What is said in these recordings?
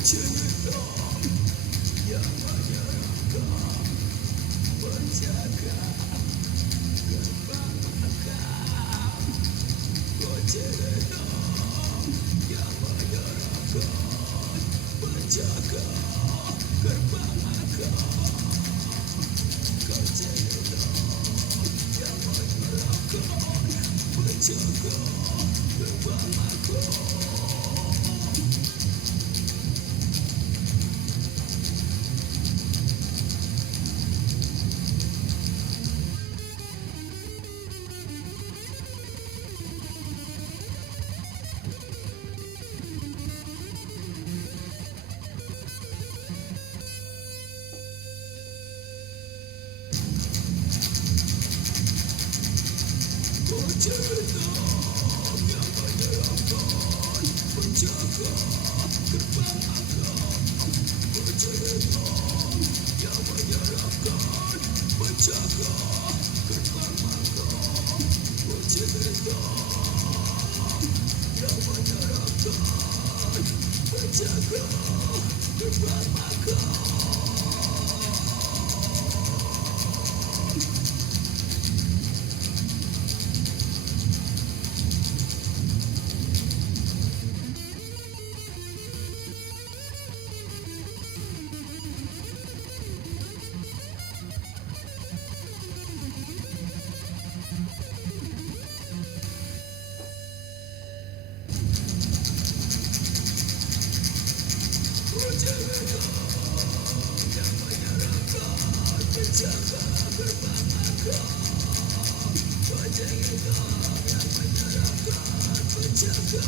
cerita yang menyerangkan, menjaga gerbang makam. Kau cerita yang menyerangkan, menjaga gerbang makam. Kau cerita yang menyerangkan, menjaga gerbang makam. Cerita yang menyerangkan, menjaga gerbang makam. Cerita yang menyerangkan, menjaga gerbang makam. Cerita yang menyerangkan, menjaga gerbang makam. Cerita yang menyerangkan, menjaga gerbang makam. Cerita yang menyerangkan, menjaga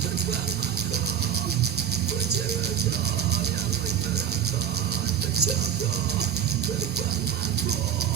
gerbang makam. Cerita yang menyerangkan, menjaga gerbang makam.